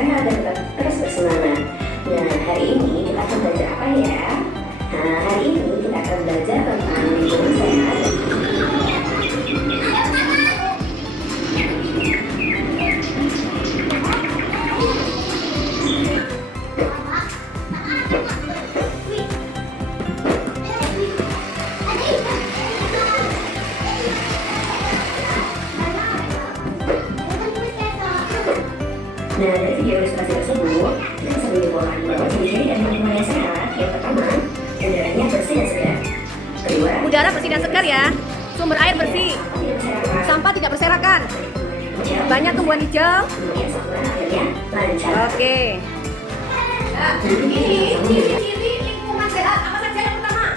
sehat dan tetap terus bersemangat. Nah, hari ini kita akan belajar apa ya? Nah, hari ini kita akan belajar tentang lingkungan sehat. Nah, dari video ilustrasi tersebut, kita bisa menyimpulkan bahwa ciri-ciri dari lingkungan yang sehat. Yang pertama, udaranya bersih dan segar. Kedua, udara bersih dan segar ya. Sumber air bersih. Sampah tidak berserakan. Banyak tumbuhan hijau. Oke. Nah, ini ciri-ciri lingkungan sehat. Apa saja yang pertama?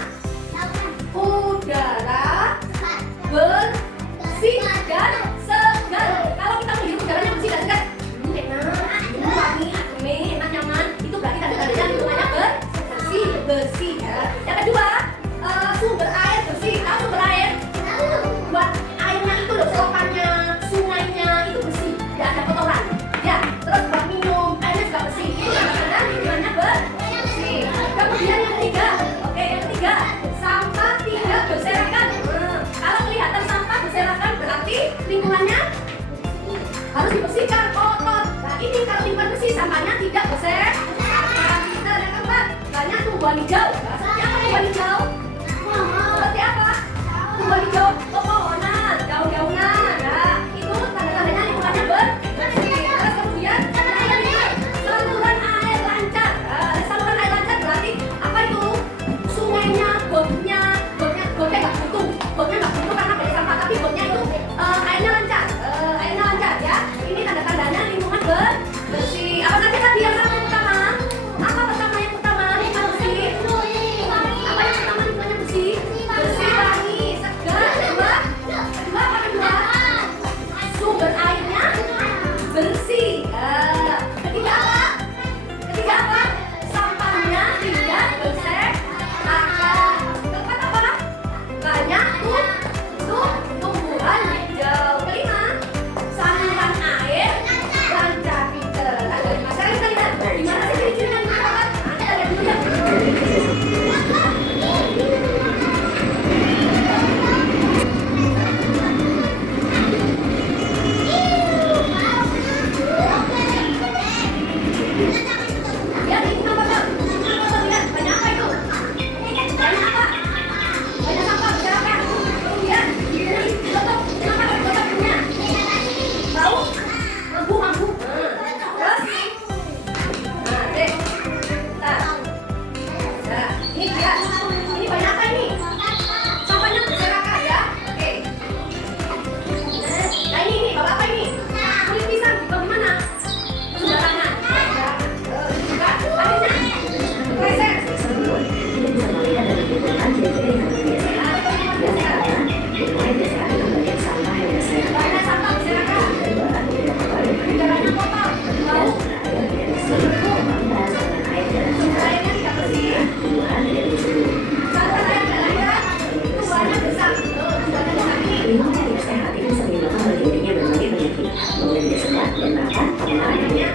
Udara bersih dan segar. Kalau kita menghirup udaranya bersih dan segar, enak, wangi, adem, enak, nyaman. Itu berarti tanda-tandanya lingkungannya bersih ya. Yang kedua, sumber air bersih. Tahu sumber air? Buat airnya itu loh, selokannya, sungainya itu bersih, tidak ada kotoran. Ya, terus buat minum, airnya juga bersih. Itu tanda-tanda lingkungannya bersih. Kemudian yang ketiga, sampah tidak berserakan. Kalau kelihatan sampah berserakan berarti lingkungannya harus dibersihkan, kotor. Nah, ini kalau lingkungan bersih, sampahnya tidak berserakan. Nah, yang keempat, banyak tumbuhan hijau. Maksudnya apa tumbuhan hijau? Seperti apa? Tumbuhan hijau, pepohonan, daun-daunan. Nah, itu tanda-tandanya lingkungannya bersih. Terus kemudian saluran air lancar. Saluran air lancar berarti apa itu? Sungainya, gotnya nggak buntu. Gotnya nggak buntu karena banyak sampah, tapi gotnya itu airnya lancar. Airnya lancar ya. Ini tanda-tandanya lingkungan bersih. Apa saja tadi yang pertama? Apa pertama yang pertama? Lingkungan bersih. Apa yang pertama lingkungannya bersih? Bersih, wangi, segar. Kedua apa kedua? Sumber airnya bersih. Ketiga apa? Sampahnya tidak berserakan. Keempat apa? Banyak tumbuhan hijau. Kelima, saluran air lancar, pinter. Ada lima. Sekarang kita lihat gimana sih ciri-cirinya lingkungan sehat. Kita lihat dulu ya. Lihat ini apa Bang? Lihat banyak apa itu? Banyak apa? Banyak sampah berserakan. Kemudian ini tutup. Kenapa ada tutupnya? Bau? Mampu. Terus? Nah, deh. Nah, ini dia. Ini banyak apa ini? Sampahnya berserakan ya. Oke. Nah, ini bawa apa ini? Kulit pisang dibawa kemana? Sembarangan. Juga. Akhirnya kresek. kita bisa melihat dan menyimpulkan ciri-ciri lingkungan yang sehat. Yang pertama, lingkungan yang sehat itu bagian sampah yang berserakan. Banyak sampah berserakan. Kedua, tidak kotor. Udaranya kotor. Bau. Air tidak bersih. Keempat, saluran air tidak lancar. Airnya tidak bersih. Tumbuhan tidak bersih. Saluran air tidak lancar. Tumbuhannya besar. Tumbuhannya besar ini. Lingkungan yang tidak sehat itu bisa menyebabkan terjadinya berbagai penyakit, mulai tidak sedap dan bahkan penyakitnya.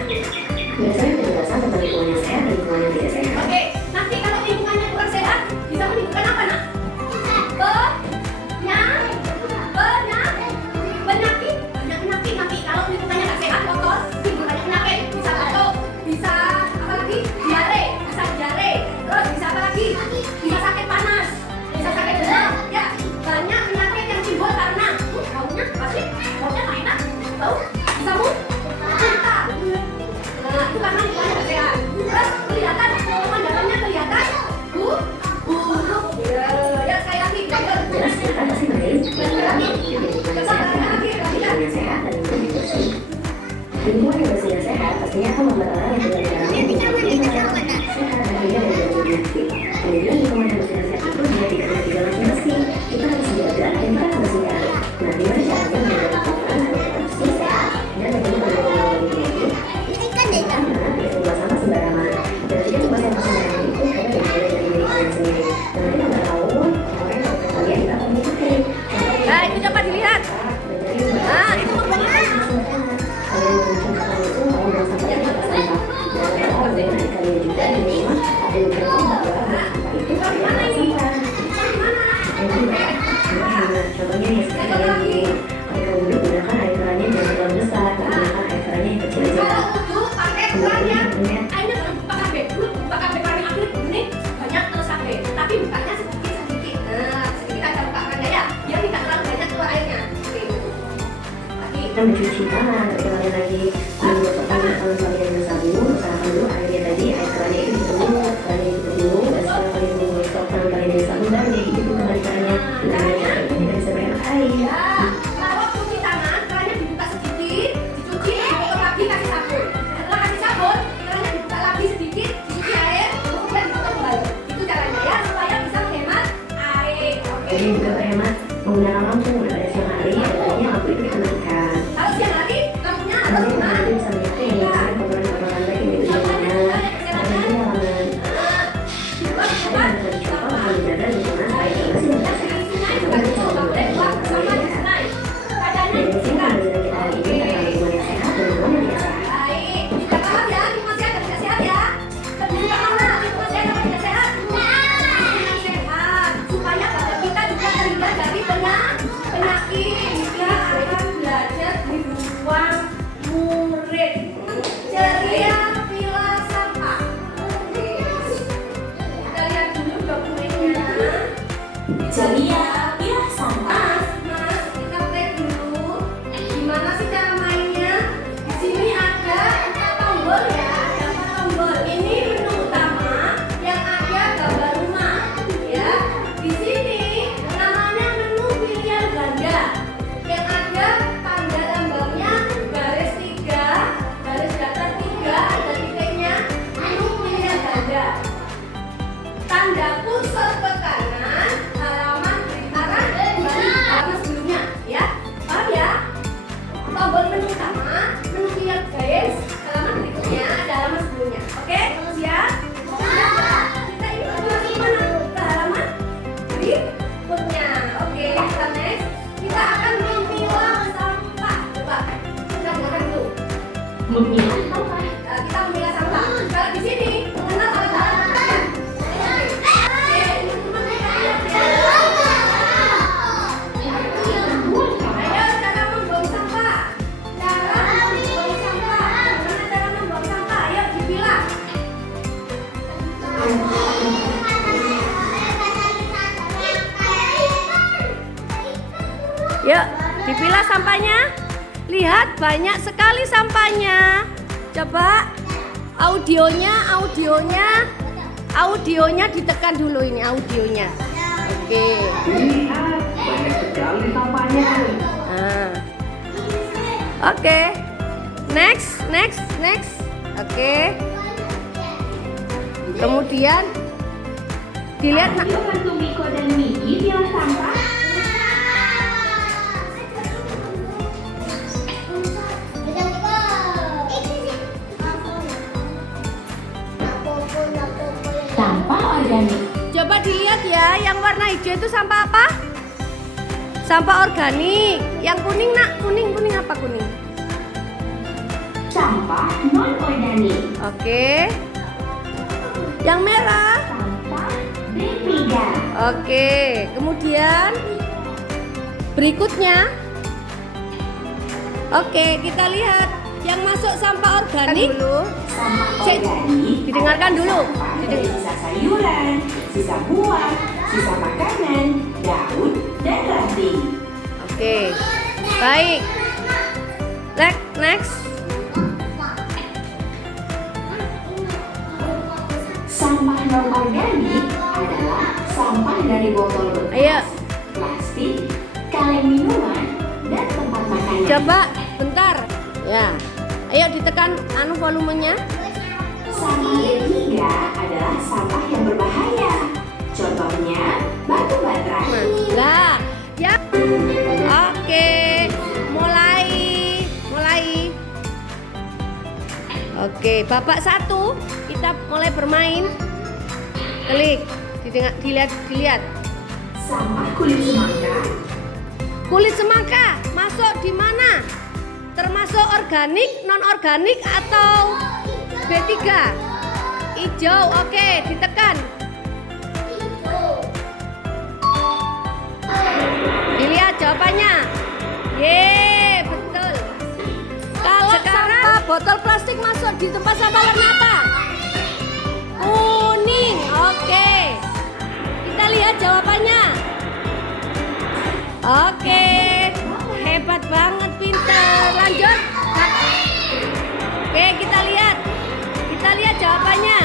Berdasarkan penjelasan tentang lingkungan yang sehat dan lingkungan yang tidak sehat. Oke, nanti kalau lingkungannya kurang sehat, bisa menimbulkan apa nak? Penyakit. Kalau lingkungannya nggak sehat, kotor, timbul banyak penyakit. Bisa batuk, bisa apa lagi? Diare. Terus bisa apa lagi? Bisa sakit panas, bisa sakit demam. Ya, banyak penyakit yang timbul karena baunya pasti, baunya nggak enak, bau, bisa muntah. Nah, itu karena lingkungannya nggak sehat. Terus kelihatan pemandangannya kelihatan buruk. Ya sekali lagi. Jelas kita pasti menilai lingkungan yang sehat dan lingkungan yang bersih. Lingkungan yang bersih dan sehat pastinya akan membuat orang yang tinggal di dalamnya menjadi sehat dan hidup dari penyakit. Kemudian lingkungan yang bersih dan sehat itu dia tidak hanya tinggal masing bersih, kita harus menjaga dan kita harus bersihkan. Nah, gimana caranya menjaga lingkungan agar tetap bersih, sehat dan bagaimana menjaga penyakit? Pertama, tidak membuang sampah sembarangan. Dan tidak membuang sampah sembarangan itu kadang dimulai dari diri kalian sendiri. Dan nanti nggak tahu orang yang melakukan kalian tidak akan mengikuti. Nah, itu coba dilihat. Nah, itu membuang apa? Kalian ada beberapa obat sampah itu tidak sampah. Yang kedua, berhemat. Contohnya ya seperti ini. Ketika wudhu gunakan air kerannya jangan terlalu besar, gunakan air kerannya yang kecil aja. Kalau wudhu pakai kerannya, airnya jangan buka kabeh. Dulu buka kabeh paling akhir ini banyak terus kabeh. Tapi bukanya sedikit. Nah, sedikit aja buka kerannya ya. Biar tidak terlalu banyak keluar airnya. Oke. Lagi. Kita mencuci tangan, kembali lagi menggosok tangan kalau misalnya dengan sabun, usahakan dulu airnya tadi, air kerannya itu ditutup, kerannya itu dulu, dan setelah kalian menggosok tangan kalian dengan sabun dan itu kembali kerannya, dan tidak bisa banyak air. Ya, kalau cuci tangan, kerannya dibuka sedikit, dicuci, ditutup lagi kasih sabun. Setelah kasih sabun, kerannya dibuka lagi sedikit, dicuci air, kemudian ditutup kembali. Itu caranya ya, supaya bisa menghemat air. Oke. Jadi juga berhemat menggunakan lampu pada siang hari, adanya lampu itu kita matikan. Kalau siang hari, lampunya harus Nanti guna. nanti bisa menyeting, misalnya kotoran-kotoran baik yang itu di mana, dan itu halaman. Saya bisa dicoba kalau berada di sana, saya juga sih nggak sehat. Namun kita coba boleh buat bersama di sana. Jadi di sini kalau kita hari ini tentang lingkungan yang sehat dan lingkungan yang tidak sehat. Baik, tidak paham ya, lingkungan sehat dan tidak sehat ya. Tidak mana lingkungan sehat dan tidak sehat. Lingkungan sehat, supaya badan kita juga terhindar dari penyakit. Kita akan belajar di ruang murid. Ceria pilah sampah. Kita lihat dulu dokumennya. Ceria pilah sampah. Mas, kita cek dulu. Gimana sih cara mainnya? Di sini ada 4 tombol ya, ada 4 tombol. Ini menu utama yang ada gambar rumah, ya. Di sini namanya menu pilihan ganda, yang ada tanda lambangnya garis 3, garis datar 3, ada titiknya. Menu pilihan ganda. Tanda kursor ke kanan, halaman arah kembali halaman sebelumnya, ya. Paham ya? Tombol menu utama, menu pilihan garis, halaman berikutnya ada halaman sebelumnya. Oke, siap? Siap. Kita ini masuk mana? Ke halaman berikutnya. Oke, kita next. Kita akan memilah sampah. Coba kita gunakan dulu. Memilah sampah. Nah, kita memilah sampah. Kalau di sini mengenal alat-alat pertanian. Oke, teman-teman kita lihat ya. Ayo cara membuang sampah. Cara membuang sampah. Gimana cara membuang sampah? Ayo dipilah. Yuk, dipilah sampahnya. Lihat banyak sekali sampahnya. Coba audionya ditekan dulu ini audionya. Oke. Lihat, banyak sekali sampahnya. Nah. Oke. Next. Oke. Kemudian dilihat nak. Ayo bantu Miko dan Miki pilah sampah. Sampah organik. Coba dilihat ya, yang warna hijau itu sampah apa? Sampah organik. Yang kuning nak, kuning apa kuning? Sampah non organik. Oke. Yang merah. Sampah B3. Oke. Kemudian berikutnya. Oke, kita lihat yang masuk sampah organik dulu. Sampah Cek, organik. didengarkan adalah dulu. sampah dari sisa sayuran, sisa buah, sisa makanan, daun, dan ranting. Oke. Baik. Next. Sampah non organik adalah sampah dari botol bekas, Ayo. plastik, kaleng minuman, dan tempat makanan. Coba bentar. Ya. Ayo ditekan volumenya. Sampah B3 adalah sampah yang berbahaya. Contohnya batu baterai. Lah, ya. Oke. Mulai. Oke, Bapak 1, kita mulai bermain. Klik. Dilihat. Sampah kulit semangka. Kulit semangka masuk di mana? Termasuk organik, non organik atau B3? Hijau. Oke, ditekan. Dilihat jawabannya. Ye, betul. Kalau sampah botol plastik masuk di tempat sampah warna apa? Kuning. Oke. Kita lihat jawabannya. Oke. Hebat banget, pinter. Lanjut. Oke, kita lihat. Kita lihat jawabannya.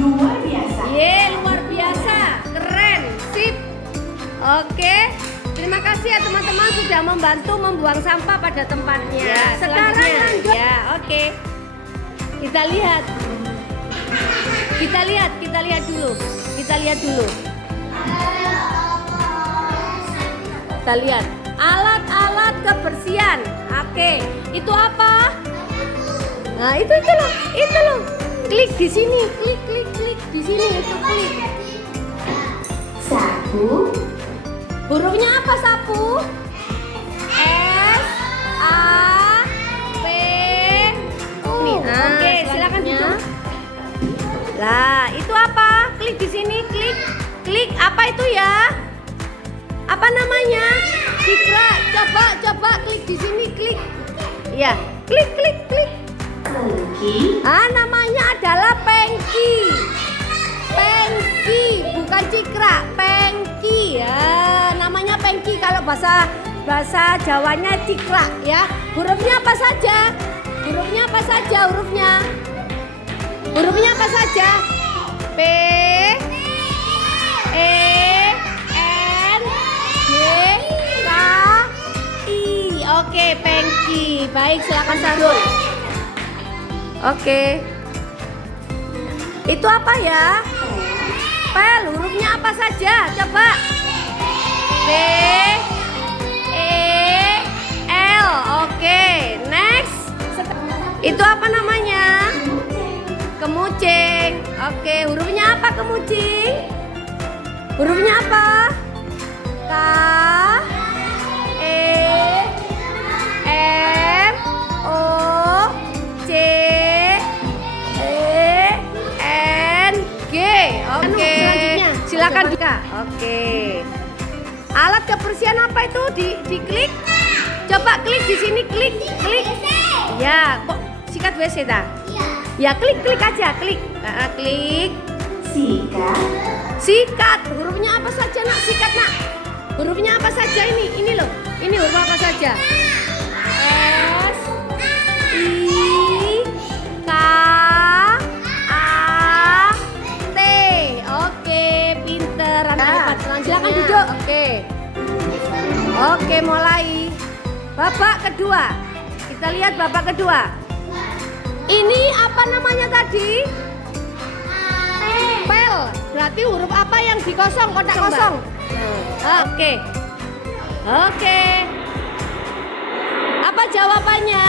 Luar biasa. Ye, luar biasa. Keren. Sip. Oke. Terima kasih ya teman-teman sudah membantu membuang sampah pada tempatnya. Ya, Sekarang selanjutnya. lanjut. Ya, oke. Kita lihat. Kita lihat dulu. Kita lihat dulu. Kita lihat. Alat-alat kebersihan. Oke. Itu apa? Nah, itu loh. Klik di sini. Klik di sini. Itu klik. Sapu, Hurufnya apa sapu? S A P U. Oke, silakan duduk. Lah, itu apa? Klik di sini, klik. Apa itu ya? Apa namanya? Citra, coba klik di sini, klik. Ya, klik. kelki, Namanya adalah pengki. Pengki, bukan cikra, pengki ya. Namanya pengki kalau bahasa Jawanya cikra ya. Hurufnya apa saja? Hurufnya apa saja? P E N G K I. Oke, pengki. Baik, silakan Sarul. Oke. Itu apa ya? Pel, hurufnya apa saja? Coba. P E L. Oke, next. Itu apa namanya? Kemucing. Oke, hurufnya apa kemucing? Hurufnya apa? K E M O C E N G. Oke. Silakan Dika. Oke. Alat kebersihan apa itu? Diklik. Coba klik di sini, klik. Ya, kok sikat WC dah? Ya, klik aja, klik. Klik. Sikat. Hurufnya apa saja, Nak? Sikat, Nak. Hurufnya apa saja ini? Ini loh. Ini huruf apa saja? S I K A T. Oke, pinter. Anak hebat. Silakan duduk. Oke, mulai. Babak kedua. Kita lihat babak kedua. Ini apa namanya tadi? Pel. Berarti huruf apa yang dikosong, kotak kosong? Oke. Apa jawabannya?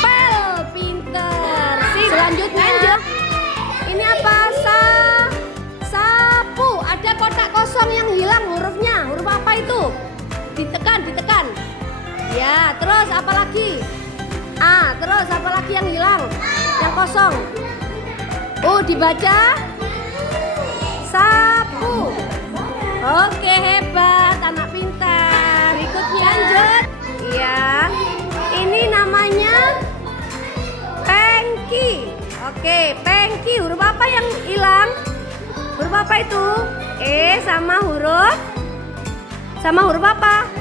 Pel, pinter. Selanjutnya, ini apa? Sapu. Ada kotak kosong yang hilang hurufnya. Huruf apa itu? Ditekan. Ya, terus apa lagi? Terus apa lagi yang hilang? Yang kosong. Dibaca. Sapu. Oke, hebat, anak pintar. Berikutnya lanjut. Ya. Ini namanya pengki. Oke, pengki. Huruf apa yang hilang? Huruf apa itu? Sama huruf apa?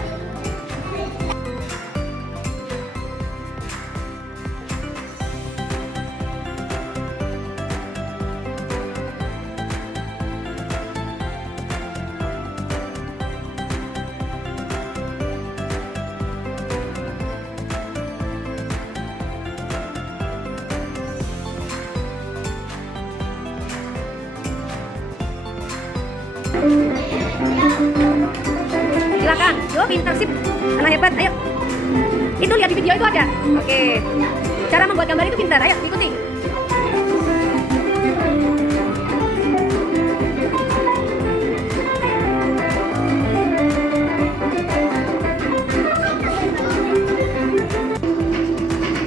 Silakan, yo pintar sip, anak hebat, ayo. Itu lihat di video itu ada. Oke. Cara membuat gambar itu pintar, ayo ikuti.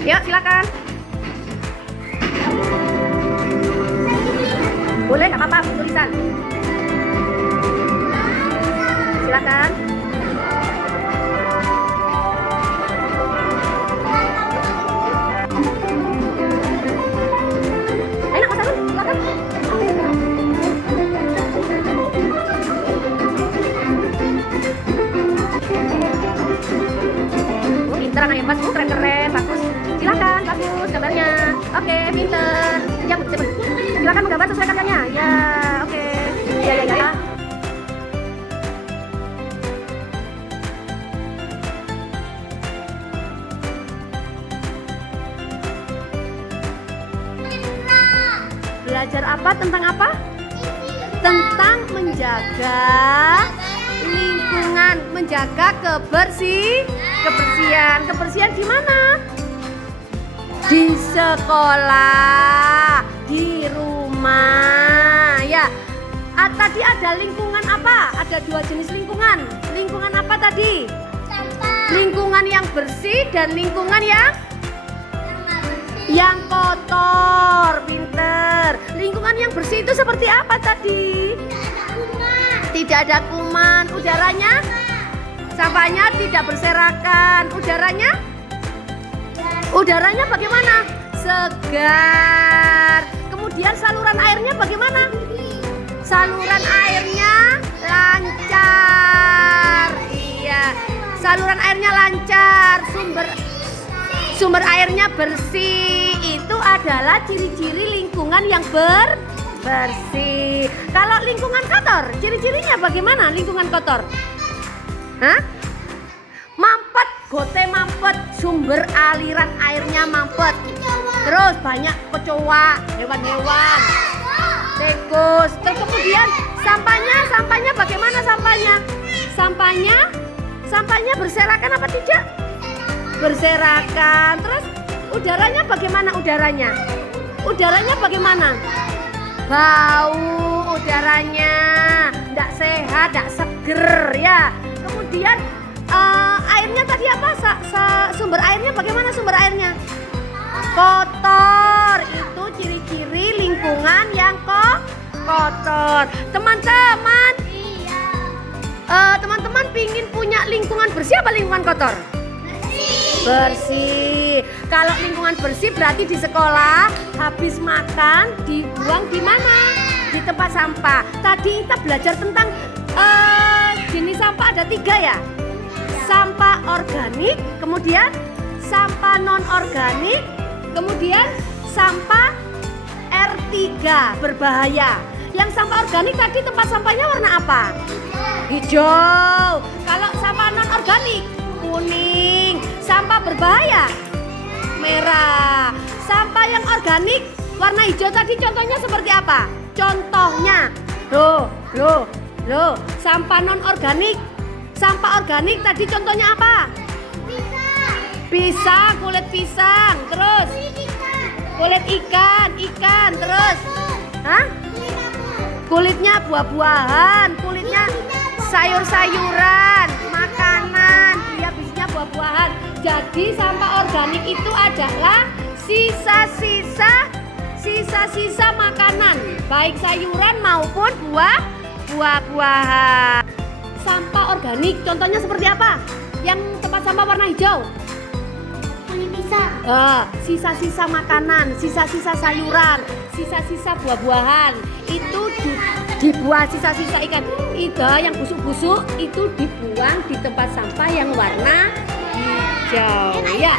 Yuk silakan. apa-apa, tulisan. Silakan. Enak Mas Arun, silakan. Pinter anak hebat, keren-keren, bagus. Silakan, bagus gambarnya. Oke, pinter. Ya, cepet. Silakan menggambar sesuai karyanya. Ya, oke. Ya. Belajar apa? Tentang apa? Tentang menjaga lingkungan, menjaga kebersihan. Kebersihan di mana? Di sekolah, di rumah. Ya. Tadi ada lingkungan apa? Ada 2 jenis lingkungan. Lingkungan apa tadi? Lingkungan yang bersih dan lingkungan yang kotor. Pinter. Lingkungan yang bersih itu seperti apa tadi? Tidak ada kuman. Udaranya? Sampahnya tidak berserakan. Udaranya bagaimana? Segar. Kemudian saluran airnya bagaimana? Saluran airnya lancar. Iya. Saluran airnya lancar. Sumber airnya bersih. Itu adalah ciri-ciri lingkungan yang bersih. Kalau lingkungan kotor, ciri-cirinya bagaimana lingkungan kotor? Mampet, gote mampet, sumber aliran airnya mampet. Terus banyak kecoa, hewan-hewan, tikus. Terus kemudian sampahnya bagaimana sampahnya? Sampahnya berserakan apa tidak? Berserakan. Terus udaranya bagaimana udaranya? Udaranya bagaimana? Bau udaranya, tidak sehat, tidak seger ya. Kemudian airnya tadi apa? Sumber airnya bagaimana sumber airnya? Kotor. Itu ciri-ciri lingkungan yang kotor. Teman-teman, teman-teman pingin punya lingkungan bersih apa lingkungan kotor? Bersih. Kalau lingkungan bersih berarti di sekolah habis makan dibuang di mana? Di tempat sampah. Tadi kita belajar tentang jenis sampah ada 3 ya. Sampah organik, kemudian sampah non organik, kemudian sampah R3 berbahaya. Yang sampah organik tadi tempat sampahnya warna apa? Hijau. Kalau sampah non organik kuning. Sampah berbahaya merah. Sampah yang organik warna hijau tadi contohnya seperti apa? Contohnya loh. Sampah non organik. Sampah organik tadi contohnya apa? Pisang, kulit pisang. Terus kulit ikan, terus kulitnya buah-buahan, kulitnya sayur-sayuran, makanan, dia bisnya buah-buahan. Jadi sampah organik itu adalah sisa-sisa makanan, baik sayuran maupun buah-buahan. Sampah organik contohnya seperti apa? Yang tempat sampah warna hijau. Sisa-sisa makanan, sisa-sisa sayuran, sisa-sisa buah-buahan itu dibuang. Sisa-sisa ikan yang busuk-busuk itu dibuang di tempat sampah yang warna hijau ya.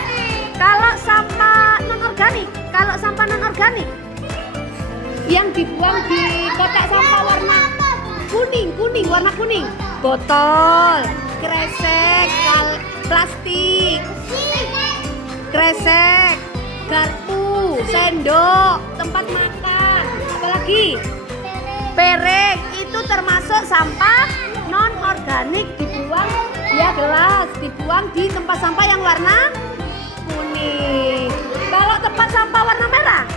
Kalau sampah non organik yang dibuang di kotak sampah warna kuning, warna kuning, botol, kresek, plastik, kresek, garpu, sendok, tempat makan, apalagi perek, itu termasuk sampah non organik, dibuang ya gelas, dibuang di tempat sampah yang warna kuning. Kalau tempat sampah warna merah,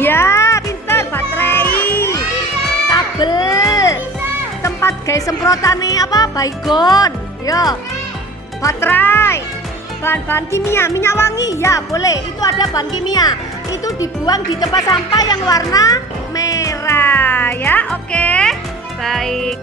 ya pintar, baterai, kabel, tempat guys semprotan nih apa, baygon, yo, baterai, bahan-bahan kimia, minyak wangi, ya boleh, itu ada bahan kimia. itu dibuang di tempat sampah yang warna merah ya. Oke. Baik.